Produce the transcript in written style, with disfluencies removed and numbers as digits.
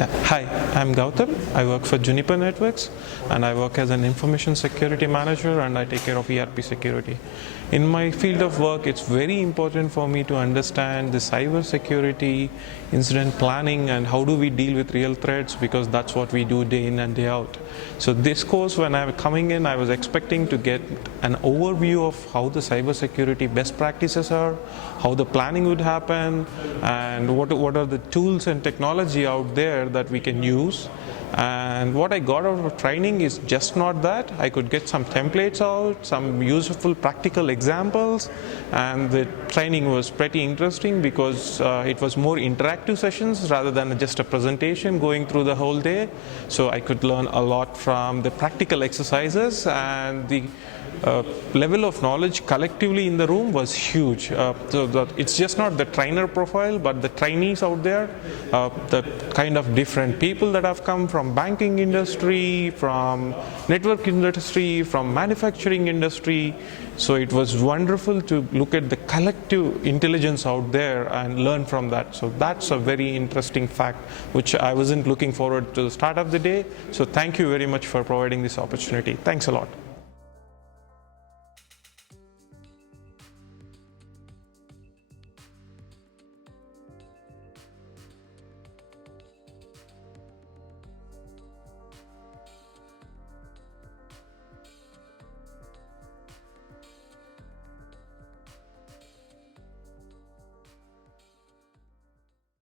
Yeah. Hi, I'm Gautum. I work for Juniper Networks and I work as an information security manager and I take care of ERP security. In my field of work, it's very important for me to understand the cybersecurity, incident planning, and how do we deal with real threats, because that's what we do day in and day out. So this course, when I was coming in, I was expecting to get an overview of how the cybersecurity best practices are, how the planning would happen, and what are the tools and technology out there that we can use. And what I got out of training is just not that. I could get some templates out, some useful practical examples, and the training was pretty interesting because it was more interactive sessions rather than just a presentation going through the whole day. So I could learn a lot from the practical exercises, and the level of knowledge collectively in the room was huge. So it's just not the trainer profile, but the trainees out there, the kind of different people that have come from banking industry, from network industry, from manufacturing industry. So it was wonderful to look at the collective intelligence out there and learn from that. So that's a very interesting fact, which I wasn't looking forward to the start of the day. So thank you very much for providing this opportunity. Thanks a lot.